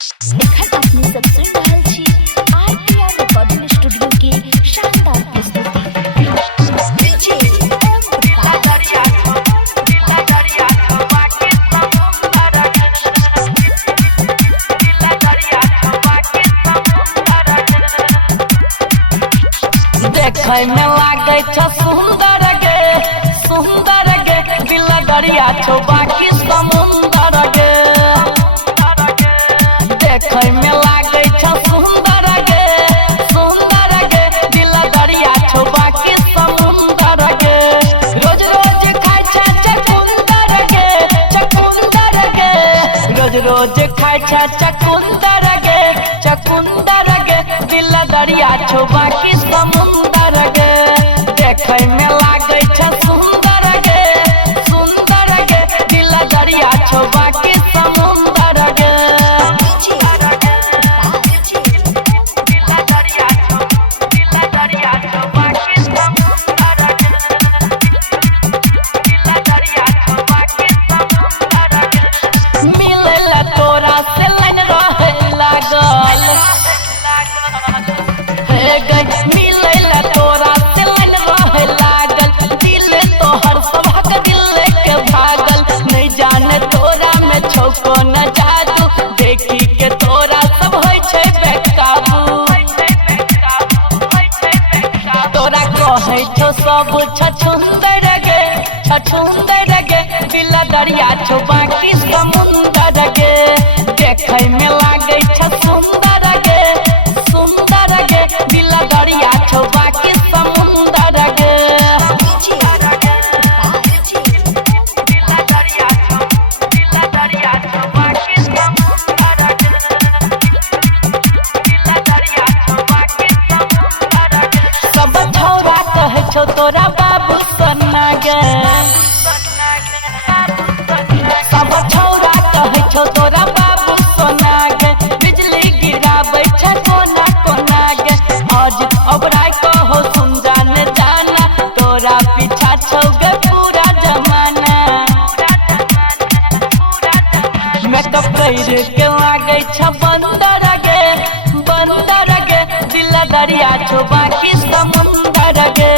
एखन अपने सब सुन रहल छी आरटीआर रिकॉर्डिंग स्टूडियो के शानदार प्रस्तुति। डीजे ओम प्रकाश देखै में लागे छ सुंदर गे दिल दरिया छौ बाकी समुंदर गे। देखै में लागे छ सुंदर गे दिल दरिया छौ बाकी समुंदर गे। रोज रोज खाय छ चकुंदर गे रोज रोज खाय छ चकुंदर गे दिल दरिया छौ बाकी समुंदर गे। देखै में लागे छ सुंदर गे दिल दरिया छौ बाकी समुंदर गे। मिलेला तोरा से लाइन रहे लागल हे गई मिलेला तोरा से लाइन रहे लागल। दिल तोहर सबक दिल के भागल नहीं जाने तोरा में छौ कोन जादू। देखी के तोरा सब होय छै बेकाबू तोरा कहै छौ सब छछुंदर गे दिल दरिया छौ बाकी समुंदर गे। देखै में लागे छ सुंदर गे दिल दरिया छौ बाकी समुंदर गे। सब छौरा कहै छौ तोरा बाबू सोना गे। सब छौरा कहै छौ तोरा बाबू सोना गे। बिजली गिराबै छ कोना गे। आज अबराय कहो सुन जाना तोरा पीछा छौ गे पूरा जमाना। मेकअप कइर के लागे छ बंदर गे दिल दरिया छौ बाकी समुंदर गे।